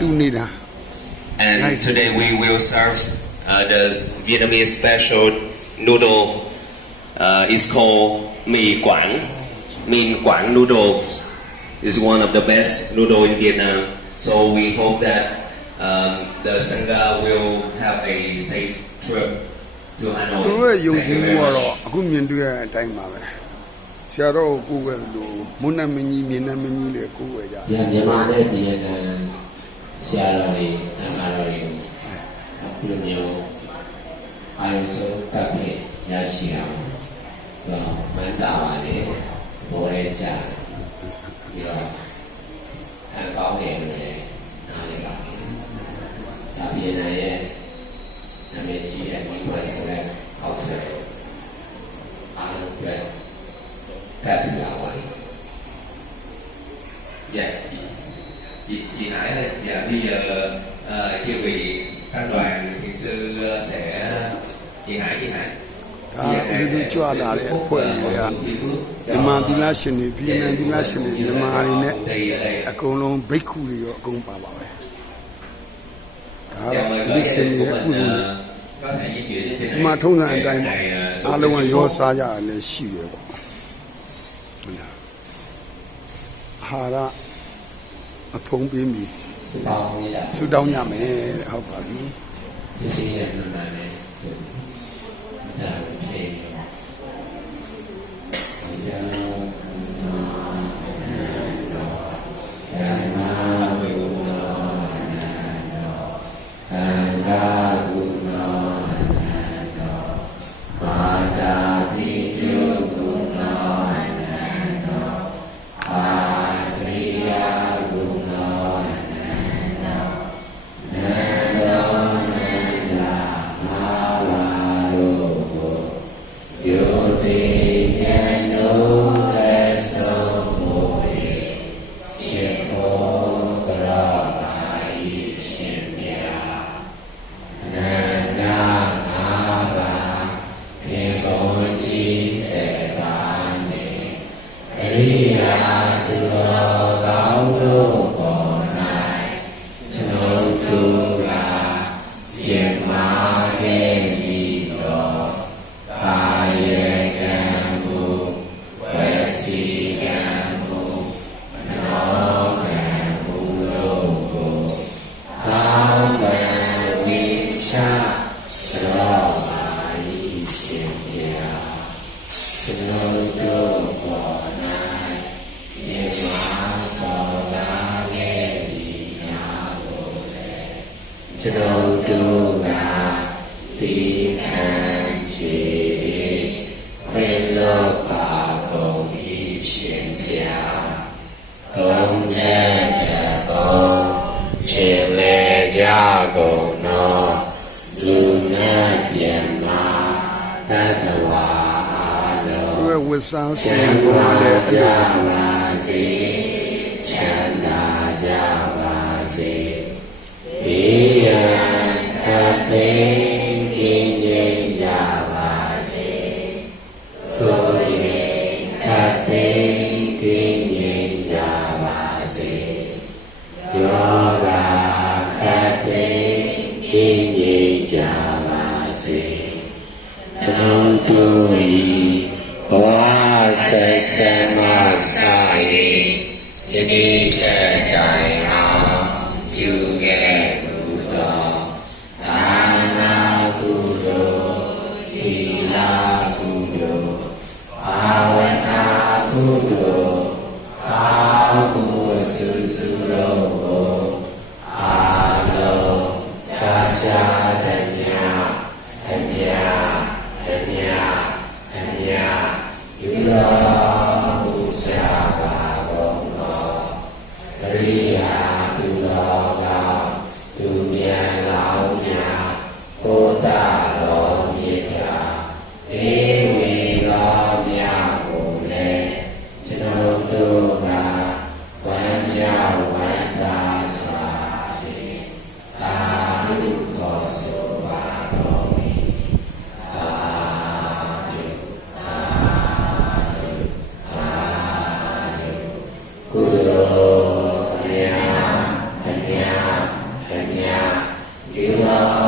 လူနေတာ And Right. today we will serve uh, the Vietnamese special noodle. Uh, it's called Mi Quảng. Min Quảng noodles is one of the best noodle in Vietnam. So we hope that um, the Sangha will have a safe trip to Hanoi. သူတို့ရဲ့ယုံ Thank ကြည် you မှု very ကတော့ much. အခုမြင်တွေ့ရတဲ့အတိုင်းပါပဲဆရာတော်ကိုကိုယ်ပဲလို့မုန်းနမင်းကြီးမြင်နမင်းကြီးလည်းကိုယ်ပဲကြ ဒီမြန်မာနဲ့ဒီယနန် ဆရာတော်တွေသံဃာတော်တွေအခုလိုမျိုးအာရုံစိုက်တပ်ပြီးရရှိအောင်တော့မန္တာပါလေဘောရဲကြပြီးတော့အကောင်းတယ်လို့လည်းနားလည်ပါဘူး။ဒါပြည်နာရဲ့နာမည်ကြီးတဲ့မိဘဆိုတဲ့အောက်ဆယ်အာရုံပဲတပ်ပြီးလာပါလိမ့်။ Yeah. phải này dạ bây giờ uh, chị vị các đoàn thiền sư sẽ chị hải chị hải အာပြည်သူကြွလာတဲ့အဖွဲ့တွေကမြန်မာသီလရှင်တွေပြည်နယ်သီလရှင်တွေမြန်မာတွေနဲ့အကုန်လုံးဘိက္ခုတွေရောအကုန်ပါပါပဲဒါကဒီစင်ရဲ့ကုသိုလ်ဒီမှာထုံးစံအတိုင်းအားလုံးကရောစားကြရလည်းရှိတယ်ပေါ့ဟာရအဖုံးပေးမိဆုတောင်းရမယ်ဟုတ်ပါပြီကျေးဇူးရပါမယ်ကျွန်တော်တို့ကဒီဝန်ဆောင်စင်ကုန်တဲ့အတူပါစေချမ်းသာကြပါစေဘေးရန်အပင်ကင်း၍ယနေ့ထက်တိုင်အောင်ပြုခဲ့မှုတော်ဒါနာကုသိုလ်သီလကုသိုလ်ဘာဝနာကုသိုလ်ကာမှုစုစုရောကိုအာလောကြာကြာတည်းများအများ Criar. Eu